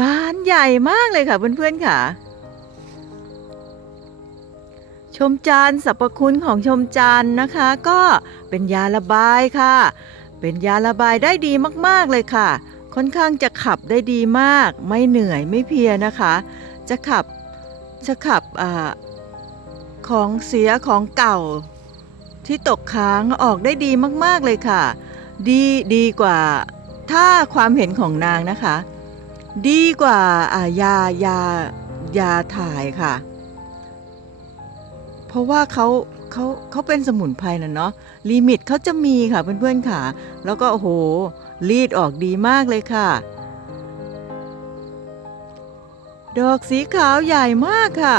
บานใหญ่มากเลยค่ะเพื่อนๆค่ะ ชมจานสรรพคุณของชมจานนะคะ ก็เป็นยาระบายค่ะ เป็นยาระบายได้ดีมากๆเลยค่ะ ค่อนข้างจะขับได้ดีมาก ไม่เหนื่อยไม่เพียนะคะ จะขับจะขับอของเสียของเก่า ที่ตกค้างออกได้ดีมากๆเลยค่ะ ดีดีกว่าถ้าความเห็นของนางนะคะ ดีกว่าอ่ายายายาถ่ายค่ะ เพราะว่าเขาเขาเขาเป็นสมุนไพรนะเนาะลิมิตเขาจะมีค่ะเพื่อนๆค่ะ แล้วก็โอ้โหรีดออกดีมากเลยค่ะ ดอกสีขาวใหญ่มากค่ะ